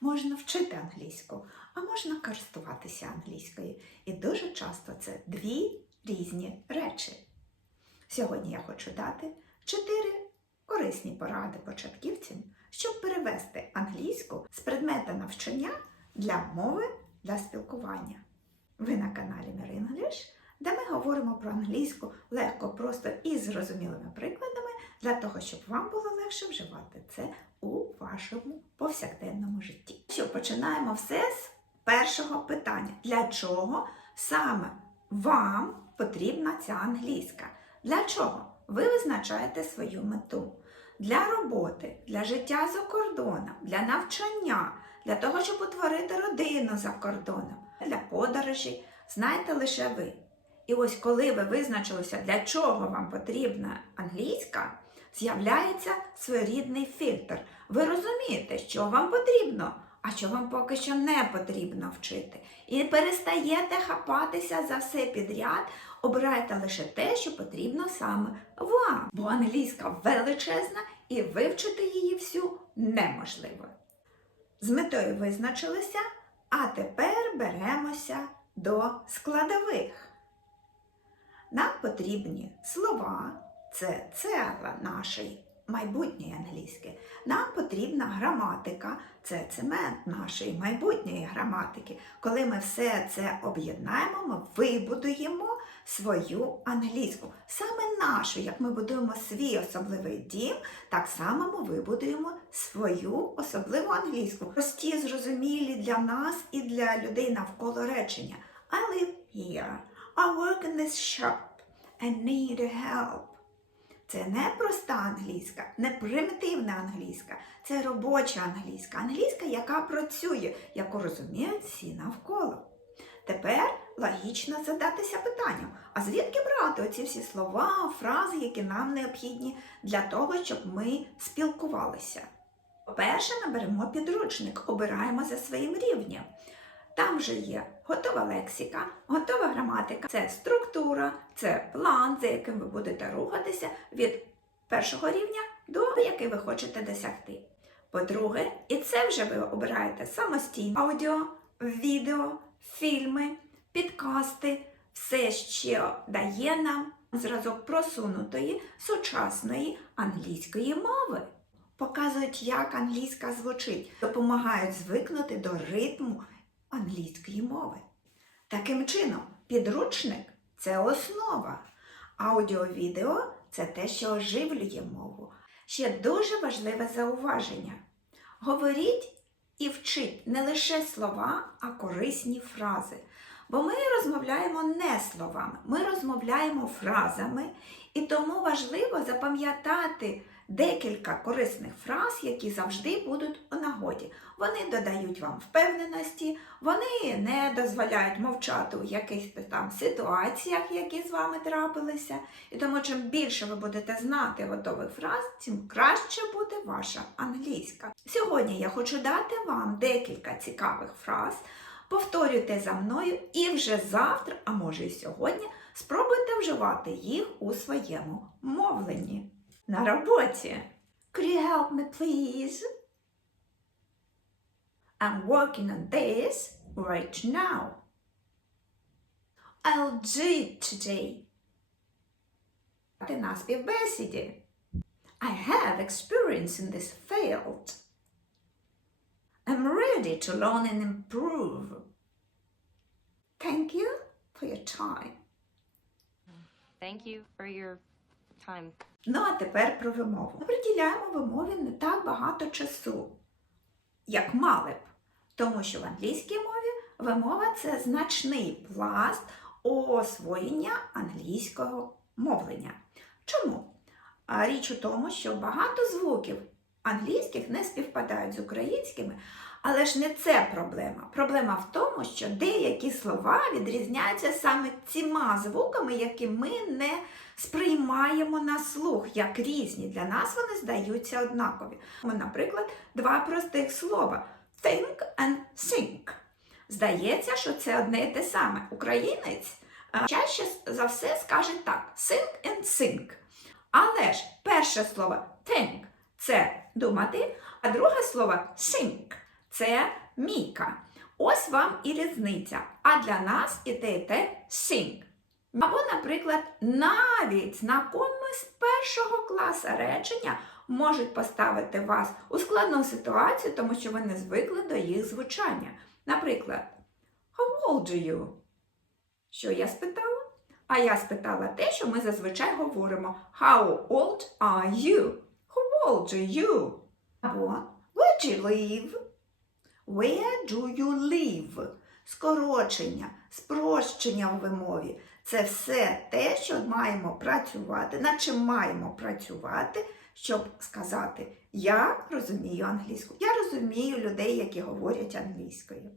Можна вчити англійську, а можна користуватися англійською. І дуже часто це дві різні речі. Сьогодні я хочу дати чотири корисні поради початківцям, щоб перевести англійську з предмета навчання для мови для спілкування. Ви на каналі Mir English, де ми говоримо про англійську легко, просто і зрозумілими прикладами для того, щоб вам було легше вживати це у вашому повсякденному житті. Що починаємо все з першого питання: для чого саме вам потрібна ця англійська? Для чого? Ви визначаєте свою мету для роботи, для життя за кордоном, для навчання, для того, щоб утворити родину за кордоном, для подорожей. Знаєте лише ви. І ось коли ви визначилися, для чого вам потрібна англійська, з'являється своєрідний фільтр. Ви розумієте, що вам потрібно, а що вам поки що не потрібно вчити. І перестаєте хапатися за все підряд, обираєте лише те, що потрібно саме вам. Бо англійська величезна і вивчити її всю неможливо. З метою визначилися, а тепер беремося до складових. Нам потрібні слова, це цегла нашої майбутньої англійської. Нам потрібна граматика, це цемент нашої майбутньої граматики. Коли ми все це об'єднаємо, ми вибудуємо свою англійську. Саме нашу, як ми будуємо свій особливий дім, так само ми вибудуємо свою особливу англійську. Прості, зрозумілі для нас і для людей навколо речення. I live here. I work in this shop and need help. Це не проста англійська, не примітивна англійська, це робоча англійська, англійська, яка працює, яку розуміють всі навколо. Тепер логічно задатися питанням, а звідки брати оці всі слова, фрази, які нам необхідні для того, щоб ми спілкувалися? По-перше, наберемо підручник, обираємо за своїм рівнем. Там вже є готова лексика, готова граматика, це структура, це план, за яким ви будете рухатися від першого рівня до який ви хочете досягти. По-друге, і це вже ви обираєте самостійно аудіо, відео, фільми, підкасти, все, що дає нам зразок просунутої сучасної англійської мови. Показують, як англійська звучить, допомагають звикнути до ритму англійської мови. Таким чином, підручник це основа. Аудіо-відео це те, що оживлює мову. Ще дуже важливе зауваження. Говоріть і вчіть не лише слова, а корисні фрази. Бо ми розмовляємо не словами, ми розмовляємо фразами, і тому важливо запам'ятати декілька корисних фраз, які завжди будуть у нагоді. Вони додають вам впевненості, вони не дозволяють мовчати у якихось там ситуаціях, які з вами трапилися. І тому, чим більше ви будете знати готових фраз, тим краще буде ваша англійська. Сьогодні я хочу дати вам декілька цікавих фраз. Повторюйте за мною і вже завтра, а може і сьогодні, спробуйте вживати їх у своєму мовленні. На роботі. Could you help me, please? I'm working on this right now. I'll do it today. Ти на співбесіді. I have experience in this field. I'm ready to learn and improve. Thank you for your time. Thank you for your time. Ну, а тепер про вимову. Ми приділяємо вимові не так багато часу, як мали б. Тому що в англійській мові вимова це значний пласт освоєння англійського мовлення. Чому? Річ у тому, що багато звуків англійських не співпадають з українськими, але ж не це проблема. Проблема в тому, що деякі слова відрізняються саме цими звуками, які ми не сприймаємо на слух як різні. Для нас вони здаються однакові. Наприклад, два простих слова think and think. Здається, що це одне і те саме. Українець чаще за все скаже так: think and think. Але ж перше слово think це думати, а друге слово think це Міка. Ось вам і різниця. А для нас і те, і те sing. Або, наприклад, навіть знайомі з першого класу речення можуть поставити вас у складну ситуацію, тому що ви не звикли до їх звучання. Наприклад, How old are you? Що я спитала? А я спитала те, що ми зазвичай говоримо How old are you? Old are you? Або Where do you live? Where do you live? Скорочення, спрощення в вимові. Це все те, що маємо працювати, над чим маємо працювати, щоб сказати Я розумію англійську. Я розумію людей, які говорять англійською.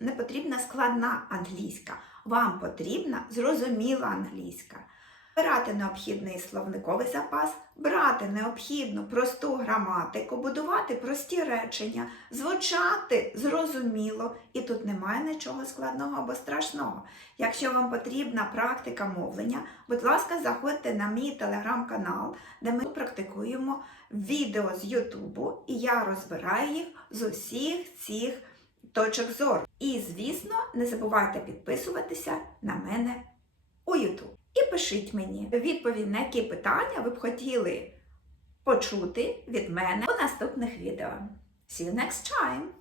Не потрібна складна англійська. Вам потрібна зрозуміла англійська. Брати необхідний словниковий запас, брати необхідну просту граматику, будувати прості речення, звучати зрозуміло, і тут немає нічого складного або страшного. Якщо вам потрібна практика мовлення, будь ласка, заходьте на мій телеграм-канал, де ми практикуємо відео з Ютубу, і я розбираю їх з усіх цих точок зору. І, звісно, не забувайте підписуватися на мене у YouTube. І пишіть мені відповідь на які питання ви б хотіли почути від мене у наступних відео. See you next time!